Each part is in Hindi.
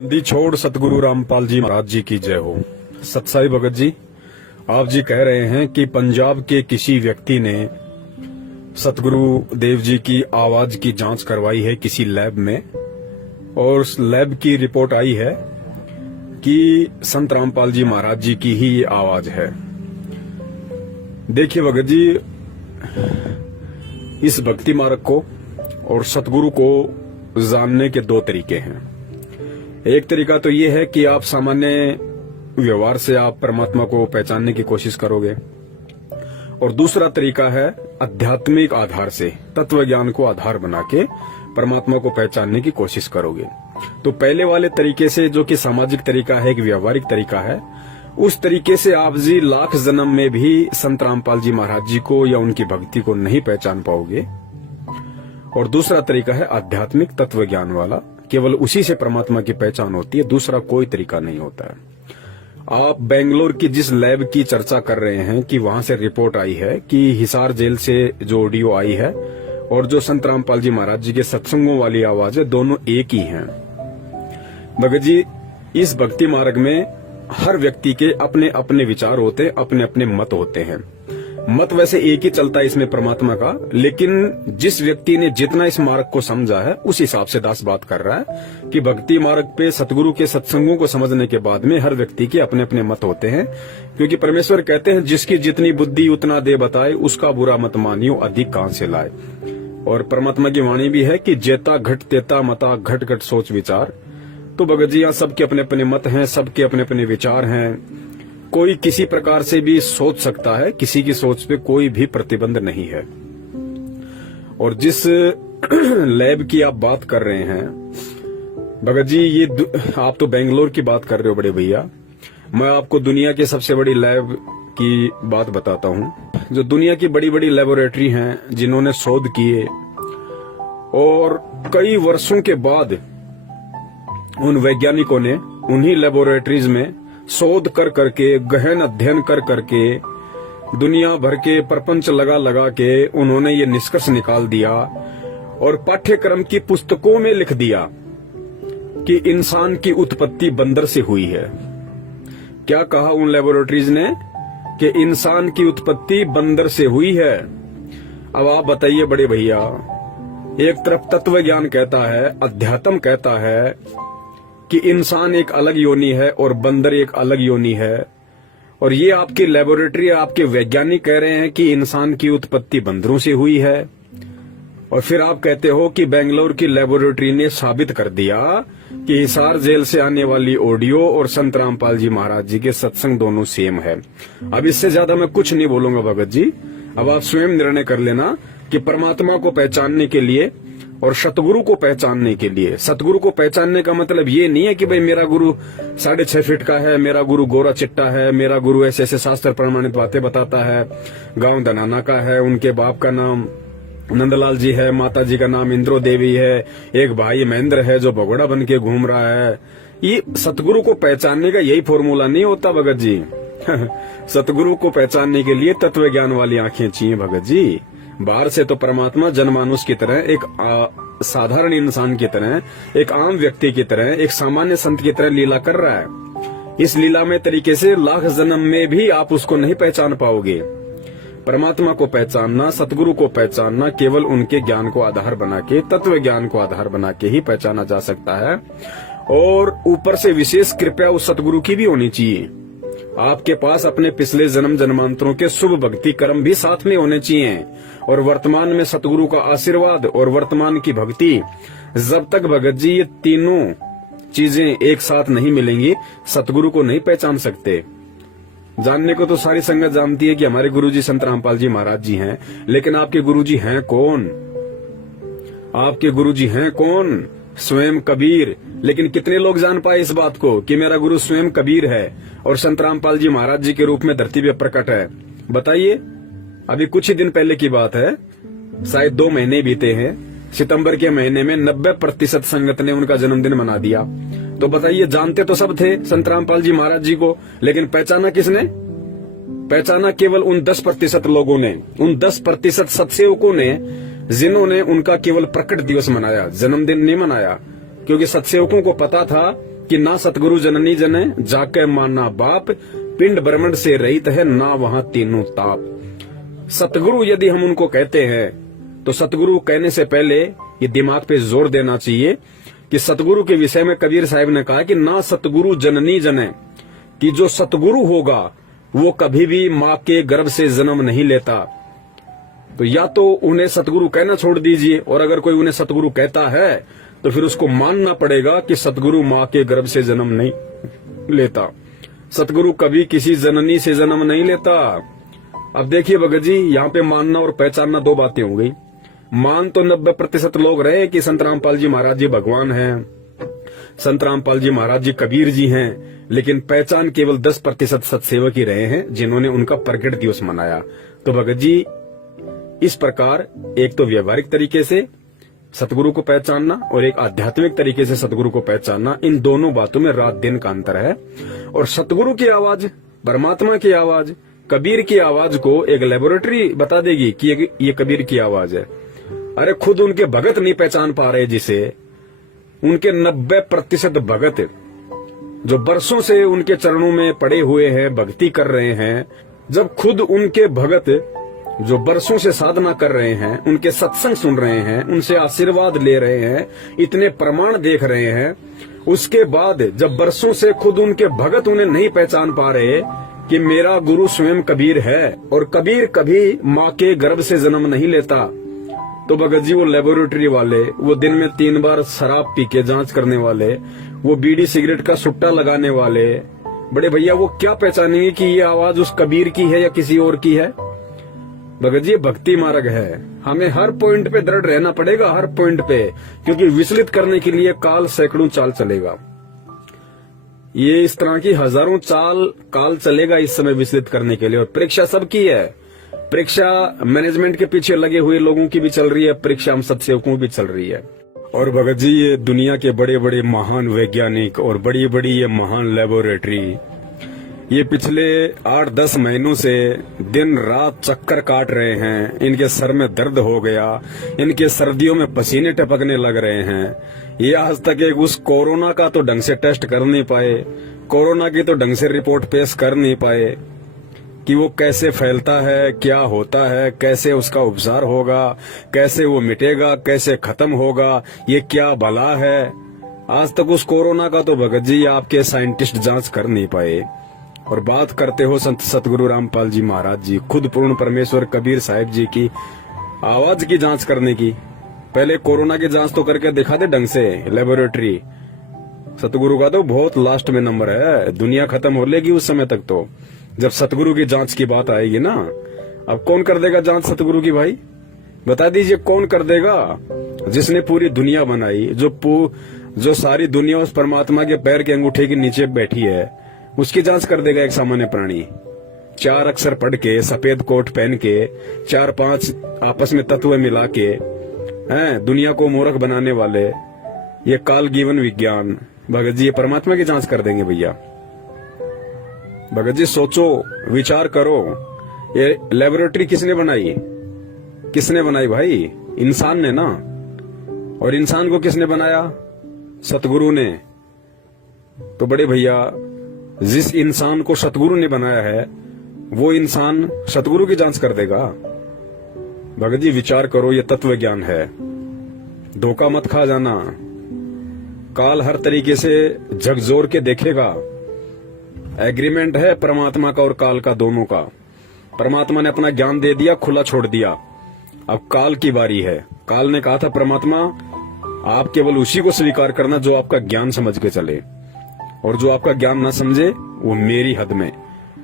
दी छोड़ सतगुरु रामपाल जी महाराज जी की जय हो। सतसाई भगत जी, आप जी कह रहे हैं कि पंजाब के किसी व्यक्ति ने सतगुरु देव जी की आवाज की जांच करवाई है किसी लैब में, और उस लैब की रिपोर्ट आई है कि संत रामपाल जी महाराज जी की ही ये आवाज है। देखिए भगत जी, इस भक्ति मार्ग को और सतगुरु को जानने के दो तरीके हैं। एक तरीका तो ये है कि आप सामान्य व्यवहार से आप परमात्मा को पहचानने की कोशिश करोगे, और दूसरा तरीका है आध्यात्मिक आधार से, तत्व ज्ञान को आधार बना के परमात्मा को पहचानने की कोशिश करोगे। तो पहले वाले तरीके से, जो कि सामाजिक तरीका है, एक व्यवहारिक तरीका है, उस तरीके से आप जी लाख जन्म में भी संत रामपाल जी महाराज जी को या उनकी भक्ति को नहीं पहचान पाओगे। और दूसरा तरीका है आध्यात्मिक तत्व ज्ञान वाला, केवल उसी से परमात्मा की पहचान होती है, दूसरा कोई तरीका नहीं होता है। आप बेंगलोर की जिस लैब की चर्चा कर रहे हैं कि वहां से रिपोर्ट आई है कि हिसार जेल से जो ऑडियो आई है और जो संत रामपाल जी महाराज जी के सत्संगों वाली आवाज है, दोनों एक ही हैं। भगत जी, इस भक्ति मार्ग में हर व्यक्ति के अपने अपने विचार होते हैं, अपने अपने मत होते हैं। मत वैसे एक ही चलता है इसमें परमात्मा का, लेकिन जिस व्यक्ति ने जितना इस मार्ग को समझा है उस हिसाब से दास बात कर रहा है कि भक्ति मार्ग पे सतगुरु के सत्संगों को समझने के बाद में हर व्यक्ति के अपने अपने मत होते हैं। क्योंकि परमेश्वर कहते हैं, जिसकी जितनी बुद्धि उतना दे बताए, उसका बुरा मत मानियो अधिक कान से लाए। और परमात्मा की वाणी भी है कि जेता घट तेता मता घट घट सोच विचार। तो भगत जी, यहाँ सबके अपने अपने मत हैं, सबके अपने अपने विचार हैं। कोई किसी प्रकार से भी सोच सकता है, किसी की सोच पे कोई भी प्रतिबंध नहीं है। और जिस लैब की आप बात कर रहे हैं भगत जी, ये आप तो बेंगलोर की बात कर रहे हो बड़े भैया, मैं आपको दुनिया की सबसे बड़ी लैब की बात बताता हूँ। जो दुनिया की बड़ी बड़ी लेबोरेटरी हैं, जिन्होंने शोध किए और कई वर्षों के बाद उन वैज्ञानिकों ने उन्हीं लेबोरेटरीज में शोध कर करके, गहन अध्ययन कर करके, दुनिया भर के प्रपंच लगा लगा के उन्होंने ये निष्कर्ष निकाल दिया और पाठ्यक्रम की पुस्तकों में लिख दिया कि इंसान की उत्पत्ति बंदर से हुई है। क्या कहा उन लेबोरेटरीज ने? कि इंसान की उत्पत्ति बंदर से हुई है। अब आप बताइए बड़े भैया, एक तरफ तत्व ज्ञान कहता है, अध्यात्म कहता है कि इंसान एक अलग योनि है और बंदर एक अलग योनि है, और ये आपकी लेबोरेटरी, आपके वैज्ञानिक कह रहे हैं कि इंसान की उत्पत्ति बंदरों से हुई है। और फिर आप कहते हो कि बेंगलोर की लेबोरेटरी ने साबित कर दिया कि हिसार जेल से आने वाली ऑडियो और संत रामपाल जी महाराज जी के सत्संग दोनों सेम है। अब इससे ज्यादा मैं कुछ नहीं बोलूंगा भगत जी। अब आप स्वयं निर्णय कर लेना कि परमात्मा को पहचानने के लिए और सतगुरु को पहचानने के लिए, सतगुरु को पहचानने का मतलब ये नहीं है कि भाई मेरा गुरु 6.5 फीट का है, मेरा गुरु गोरा चिट्टा है, मेरा गुरु ऐसे ऐसे शास्त्र प्रमाणित बातें बताता है, गांव धनाना का है, उनके बाप का नाम नंदलाल जी है, माता जी का नाम इंद्रो देवी है, एक भाई महेंद्र है जो भगोड़ा बन के घूम रहा है। ये सतगुरु को पहचानने का यही फॉर्मूला नहीं होता भगत जी। सतगुरु को पहचानने के लिए तत्व ज्ञान वाली आंखें चाहिए भगत जी। बाहर से तो परमात्मा जनमानुष की तरह, एक साधारण इंसान की तरह, एक आम व्यक्ति की तरह, एक सामान्य संत की तरह लीला कर रहा है। इस लीला में तरीके से लाख जन्म में भी आप उसको नहीं पहचान पाओगे। परमात्मा को पहचानना, सतगुरु को पहचानना केवल उनके ज्ञान को आधार बना के, तत्व ज्ञान को आधार बना के ही पहचाना जा सकता है। और ऊपर से विशेष कृपया उस सतगुरु की भी होनी चाहिए। आपके पास अपने पिछले जन्म जन्मांतरों के शुभ भक्ति कर्म भी साथ में होने चाहिए, और वर्तमान में सतगुरु का आशीर्वाद और वर्तमान की भक्ति, जब तक भगत जी ये तीनों चीजें एक साथ नहीं मिलेंगी, सतगुरु को नहीं पहचान सकते। जानने को तो सारी संगत जानती है कि हमारे गुरुजी संत रामपाल जी महाराज जी हैं, लेकिन आपके गुरुजी हैं कौन? आपके गुरुजी हैं कौन? स्वयं कबीर। लेकिन कितने लोग जान पाए इस बात को कि मेरा गुरु स्वयं कबीर है और संत रामपाल जी महाराज जी के रूप में धरती पे प्रकट है? बताइए। अभी कुछ ही दिन पहले की बात है, शायद 2 महीने बीते हैं, सितंबर के महीने में 90% संगत ने उनका जन्मदिन मना दिया। तो बताइए, जानते तो सब थे संत रामपाल जी महाराज जी को, लेकिन पहचाना किसने? पहचाना केवल उन 10% लोगों ने, उन 10% सत्सेवकों ने, जिन्होंने उनका केवल प्रकट दिवस मनाया, जन्मदिन नहीं मनाया। क्योंकि सत्सेवकों को पता था कि ना सतगुरु जननी जने जाके माना बाप, पिंड ब्रह्मंड से रहित है ना वहां तीनों ताप। सतगुरु यदि हम उनको कहते हैं तो सतगुरु कहने से पहले ये दिमाग पे जोर देना चाहिए कि सतगुरु के विषय में कबीर साहब ने कहा कि ना सतगुरु जननी जने, कि जो सतगुरु होगा वो कभी भी माँ के गर्भ से जन्म नहीं लेता। तो या तो उन्हें सतगुरु कहना छोड़ दीजिए, और अगर कोई उन्हें सतगुरु कहता है तो फिर उसको मानना पड़ेगा कि सतगुरु माँ के गर्भ से जन्म नहीं लेता। सतगुरु कभी किसी जननी से जन्म नहीं लेता। अब देखिए भगत जी, यहाँ पे मानना और पहचानना दो बातें हो गई। मान तो 90% लोग रहे कि संत रामपाल जी महाराज जी भगवान हैं, संत रामपाल जी महाराज जी कबीर जी हैं, लेकिन पहचान केवल 10% सत्सेवक ही रहे हैं जिन्होंने उनका प्रकट दिवस मनाया। तो भगत जी, इस प्रकार एक तो व्यवहारिक तरीके से सतगुरु को पहचानना और एक आध्यात्मिक तरीके से सतगुरु को पहचानना, इन दोनों बातों में रात दिन का अंतर है। और सतगुरु की आवाज, परमात्मा की आवाज, कबीर की आवाज को एक लेबोरेटरी बता देगी कि ये कबीर की आवाज है। अरे खुद उनके भगत नहीं पहचान पा रहे जिसे, उनके 90% भगत जो बरसों से उनके चरणों में पड़े हुए हैं, भक्ति कर रहे हैं, जब खुद उनके भगत जो बरसों से साधना कर रहे हैं, उनके सत्संग सुन रहे हैं, उनसे आशीर्वाद ले रहे हैं, इतने प्रमाण देख रहे हैं, उसके बाद जब बरसों से खुद उनके भगत उन्हें नहीं पहचान पा रहे कि मेरा गुरु स्वयं कबीर है और कबीर कभी माँ के गर्भ से जन्म नहीं लेता, तो भगत जी वो लेबोरेटरी वाले, वो दिन में 3 बार शराब पी के जांच करने वाले, वो बीड़ी सिगरेट का सुट्टा लगाने वाले बड़े भैया, वो क्या पहचानेंगे कि ये आवाज उस कबीर की है या किसी और की है? भगत जी, भक्ति मार्ग है, हमें हर पॉइंट पे दृढ़ रहना पड़ेगा, हर पॉइंट पे, क्योंकि विचलित करने के लिए काल सैकड़ों चाल चलेगा। ये इस तरह की हजारों काल चलेगा इस समय विचलित करने के लिए। और परीक्षा सबकी है, परीक्षा मैनेजमेंट के पीछे लगे हुए लोगों की भी चल रही है, परीक्षा हम सत्सेवकों भी चल रही है। और भगत जी, ये दुनिया के बड़े बड़े महान वैज्ञानिक और बड़ी बड़ी ये महान लेबोरेटरी ये पिछले 8-10 महीनों से दिन रात चक्कर काट रहे हैं। इनके सर में दर्द हो गया, इनके सर्दियों में पसीने टपकने लग रहे हैं। ये आज तक एक उस कोरोना का तो ढंग से टेस्ट कर नहीं पाए, कोरोना की तो ढंग से रिपोर्ट पेश कर नहीं पाए कि वो कैसे फैलता है, क्या होता है, कैसे उसका उपचार होगा, कैसे वो मिटेगा, कैसे खत्म होगा, ये क्या भला है। आज तक उस कोरोना का तो भगत जी आपके साइंटिस्ट जांच कर नहीं पाए। और बात करते हो संत सतगुरु रामपाल जी महाराज जी, खुद पूर्ण परमेश्वर कबीर साहिब जी की आवाज की जांच करने की, पहले कोरोना की जांच तो करके दिखा दे ढंग से लेबोरेटरी। सतगुरु का तो बहुत लास्ट में नंबर है, दुनिया खत्म हो लेगी उस समय तक। तो जब सतगुरु की जांच की बात आएगी ना, अब कौन कर देगा जांच सतगुरु की? भाई बता दीजिए, कौन कर देगा? जिसने पूरी दुनिया बनाई, जो सारी दुनिया उस परमात्मा के पैर के अंगूठे के नीचे बैठी है, उसकी जांच कर देगा एक सामान्य प्राणी? 4 अक्षर पढ़ के, सफेद कोट पहन के, 4-5 आपस में तत्व मिला के हैं दुनिया को मूर्ख बनाने वाले ये काल जीवन विज्ञान, भगत जी ये परमात्मा की जांच कर देंगे भैया? भगत जी सोचो, विचार करो, ये लेबोरेटरी किसने बनाई? किसने बनाई भाई? इंसान ने ना। और इंसान को किसने बनाया? सतगुरु ने। तो बड़े भैया, जिस इंसान को सतगुरु ने बनाया है वो इंसान सतगुरु की जांच कर देगा? भगत जी विचार करो, ये तत्व ज्ञान है, धोखा मत खा जाना। काल हर तरीके से झकझोर के देखेगा। एग्रीमेंट है परमात्मा का और काल का, दोनों का। परमात्मा ने अपना ज्ञान दे दिया, खुला छोड़ दिया, अब काल की बारी है। काल ने कहा था परमात्मा आप केवल उसी को स्वीकार करना जो आपका ज्ञान समझ के चले, और जो आपका ज्ञान ना समझे वो मेरी हद में।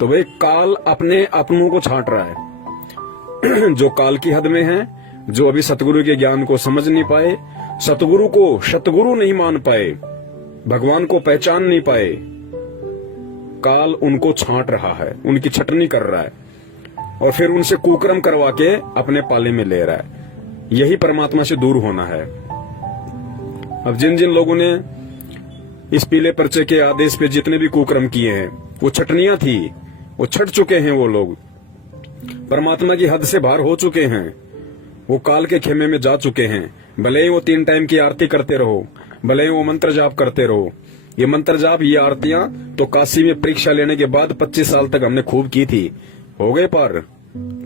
तो भाई काल अपने अपनों को छांट रहा है जो काल की हद में है, जो अभी सतगुरु के ज्ञान को समझ नहीं पाए, सतगुरु को सतगुरु नहीं मान पाए, भगवान को पहचान नहीं पाए, काल उनको छांट रहा है, उनकी छटनी कर रहा है और फिर उनसे कुकर्म करवा के अपने पाले में ले रहा है। यही परमात्मा से दूर होना है। अब जिन जिन लोगों ने इस पीले पर्चे के आदेश पे जितने भी कुकर्म किए हैं, वो छटनियां थी, वो छट चुके हैं। वो लोग परमात्मा की हद से बाहर हो चुके हैं, वो काल के खेमे में जा चुके हैं। भले ही वो 3 टाइम की आरती करते रहो, भले ही वो मंत्र जाप करते रहो, ये मंत्र जाप, ये आरतियां तो काशी में परीक्षा लेने के बाद 25 साल तक हमने खूब की थी। हो गए पार।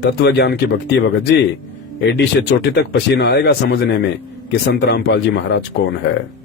तत्व ज्ञान की भक्ति है भगत जी। एडी से चोटी तक पसीना आएगा समझने में कि संत रामपाल जी महाराज कौन है।